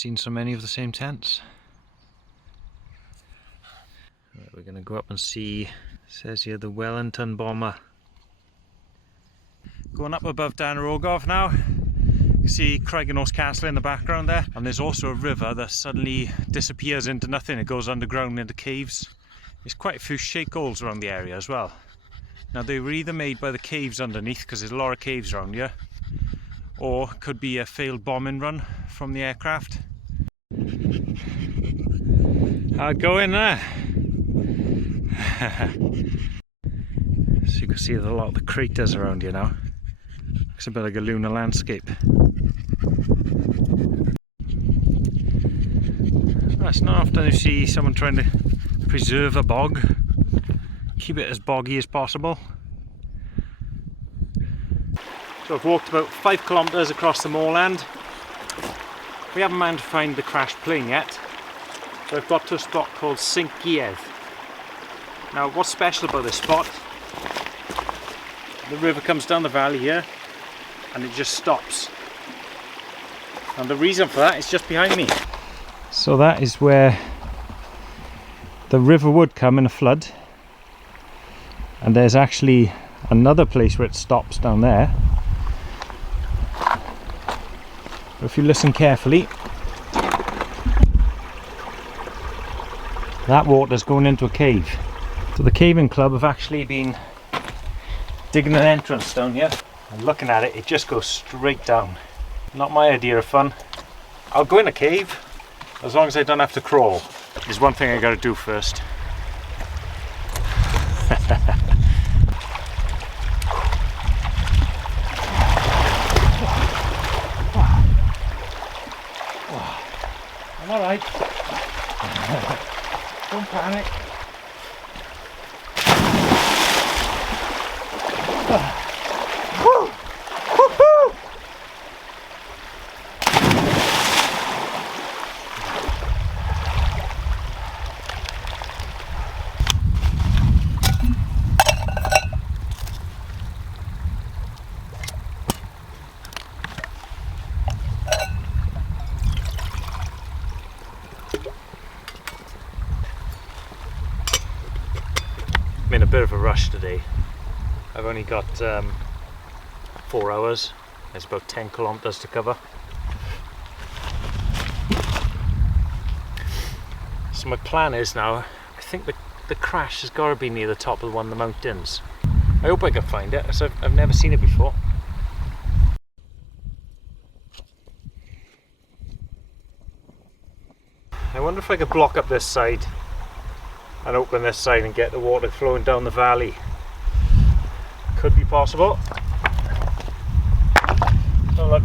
seen so many of the same tents. Right, we're going to go up and see, it says here, the Wellington bomber. Going up above Dan Rogoff now. You can see Craigenose Castle in the background there, and there's also a river that suddenly disappears into nothing. It goes underground into caves. There's quite a few shake holes around the area as well. Now they were either made by the caves underneath, because there's a lot of caves around here, or could be a failed bombing run from the aircraft. I'll go in there. So you can see there's a lot of the craters around here now. Looks a bit like a lunar landscape. That's not often you see someone trying to preserve a bog, keep it as boggy as possible. So I've walked about 5 kilometres across the moorland. We haven't managed to find the crashed plane yet, so I've got to a spot called Sinc Giedd. Now what's special about this spot, the river comes down the valley here and it just stops, and the reason for that is just behind me. So that is where the river would come in a flood, and there's actually another place where it stops down there. But if you listen carefully, that water's going into a cave. So the caving club have actually been digging an entrance down here, and looking at it, it just goes straight down. Not my idea of fun. I'll go in a cave as long as I don't have to crawl. There's one thing I gotta do first. I'm alright. Don't panic. I'm in a bit of a rush today. I've only got 4 hours. There's about 10 kilometres to cover. So my plan is now, I think the crash has got to be near the top of one of the mountains. I hope I can find it, as I've never seen it before. I wonder if I could block up this side and open this side and get the water flowing down the valley. Could be possible. Oh look.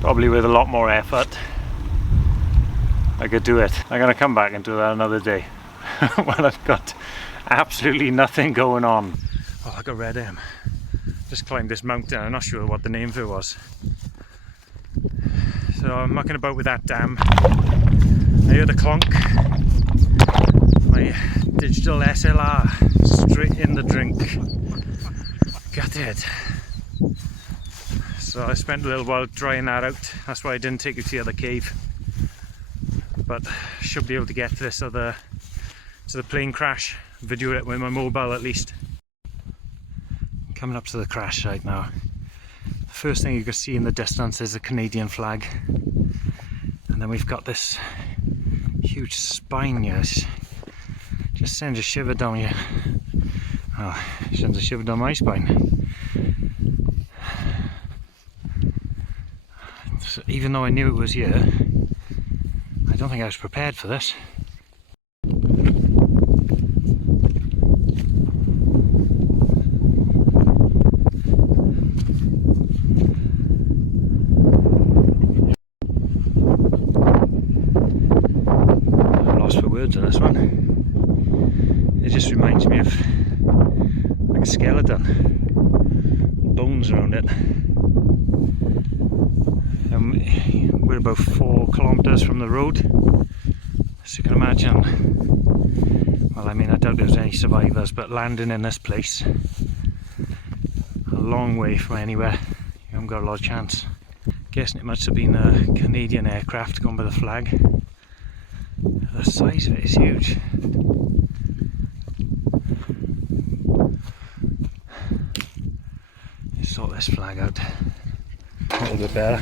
Probably with a lot more effort I could do it. I'm gonna come back and do that another day when I've got absolutely nothing going on. Oh, I got red M. Just climbed this mountain. I'm not sure what the name of it was. So I'm mucking about with that dam. I heard a clunk. My digital SLR straight in the drink. Got it. So I spent a little while drying that out. That's why I didn't take it to the other cave. But should be able to get to this other, to the plane crash, video it with my mobile at least. Coming up to the crash site now. The first thing you can see in the distance is a Canadian flag, and then we've got this huge spine here. Just sends a shiver down here. Oh, it sends a shiver down my spine. So even though I knew it was here, I don't think I was prepared for this. I'm lost for words on this one. It just reminds me of like a skeleton. Bones around it. We're about 4 kilometres from the road, so you can imagine, well, I mean, I doubt there's any survivors, but landing in this place, a long way from anywhere, you haven't got a lot of chance. Guessing it must have been a Canadian aircraft gone by the flag. The size of it is huge. Let's sort this flag out a little bit better.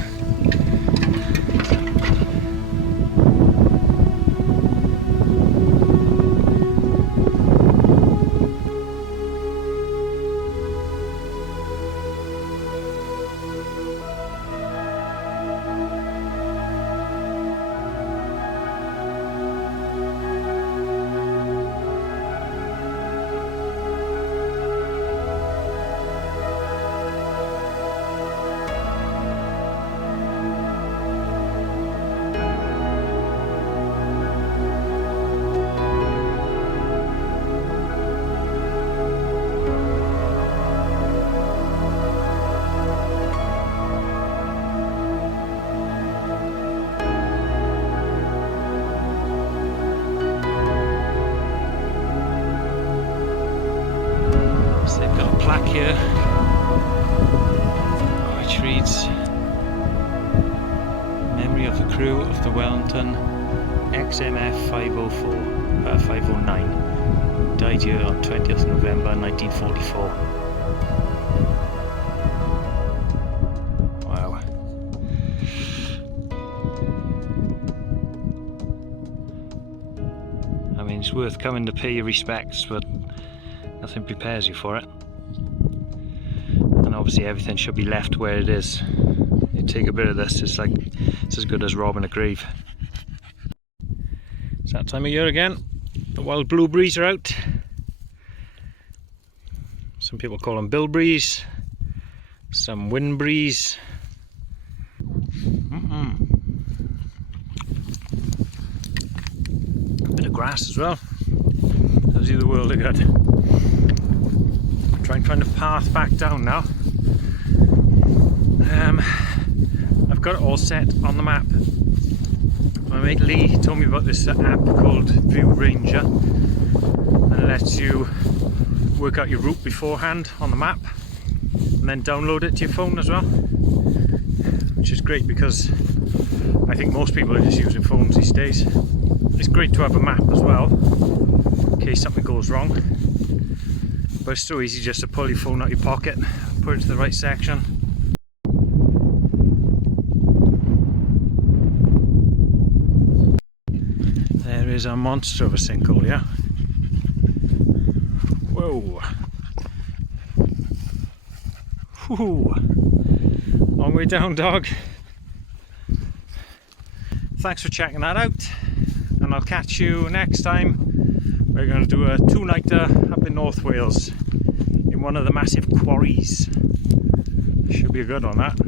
Plaque here which reads memory of the crew of the Wellington XMF 509 died here on 20th November 1944. Wow. I mean, it's worth coming to pay your respects, but nothing prepares you for it. And obviously everything should be left where it is. You take a bit of this, it's as good as robbing a grave. It's that time of year again. The wild blueberries are out. Some people call them bilberries, some windberries. A bit of grass as well. Tells you the world are good. Try and find a path back down now. I've got it all set on the map. My mate Lee told me about this app called View Ranger, and it lets you work out your route beforehand on the map and then download it to your phone as well, which is great because I think most people are just using phones these days. It's great to have a map as well in case something goes wrong, but it's so easy just to pull your phone out your pocket, put it to the right section. There is a monster of a sinkhole, yeah? Whoa! Whew. Long way down, dog. Thanks for checking that out, and I'll catch you next time. We're going to do a 2-nighter up in North Wales in one of the massive quarries. Should be a good one, that.